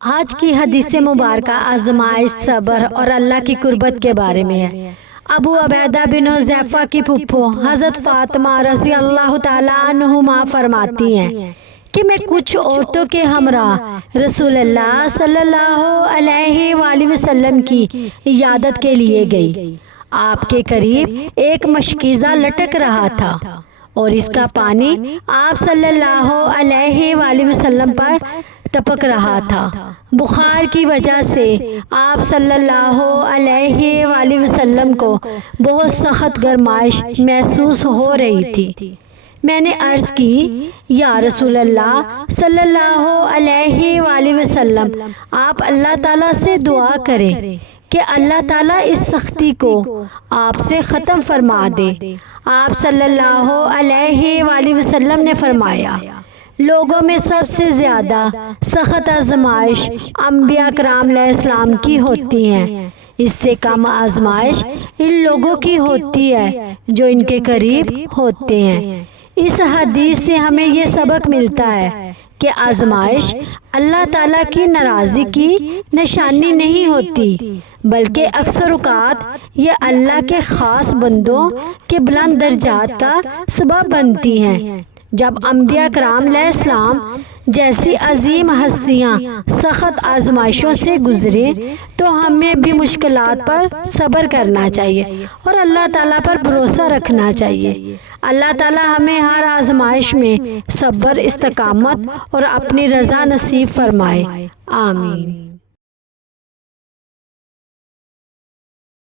آج کی حدیث مبارکہ آزمائش، صبر اور اللہ کی قربت کے بارے میں ہے۔ ابو عبیدہ بن حذیفہ کی پھپھو حضرت فاطمہ رضی اللہ تعالیٰ عنہما فرماتی ہیں کہ میں کچھ عورتوں کے ہمراہ رسول اللہ صلی اللہ علیہ وآلہ وسلم کی عیادت کے لیے گئی۔ آپ کے قریب ایک مشکیزہ لٹک رہا تھا اور اس کا پانی آپ صلی اللہ علیہ وآلہ وسلم پر ٹپک رہا تھا۔ بخار کی وجہ سے آپ صلی اللہ علیہ وآلہ وسلم کو بہت سخت گرمائش محسوس ہو رہی تھی۔ میں نے عرض کی، یا رسول اللہ صلی اللہ علیہ وآلہ وسلم، آپ اللہ تعالیٰ سے دعا کریں کہ اللہ تعالیٰ اس سختی کو آپ سے ختم فرما دے۔ آپ صلی اللہ علیہ وآلہ وسلم نے فرمایا، لوگوں میں سب سے زیادہ سخت آزمائش انبیاء کرام علیہ السلام کی ہوتی ہیں، اس سے کم آزمائش ان لوگوں کی ہوتی ہے جو ان کے قریب ہوتے ہیں۔ اس حدیث سے ہمیں یہ سبق ملتا ہے کہ آزمائش اللہ تعالیٰ کی ناراضی کی نشانی نہیں ہوتی، بلکہ اکثر اوقات یہ اللہ کے خاص بندوں کے بلند درجات کا سبب بنتی ہیں۔ جب انبیاء کرام علیہ السلام جیسی عظیم ہستیاں سخت آزمائشوں سے گزرے تو ہمیں بھی مشکلات پر صبر کرنا چاہیے اور اللہ تعالیٰ پر بھروسہ رکھنا چاہیے۔ اللہ تعالیٰ ہمیں ہر آزمائش میں صبر، استقامت اور اپنی رضا نصیب فرمائے۔ آمین۔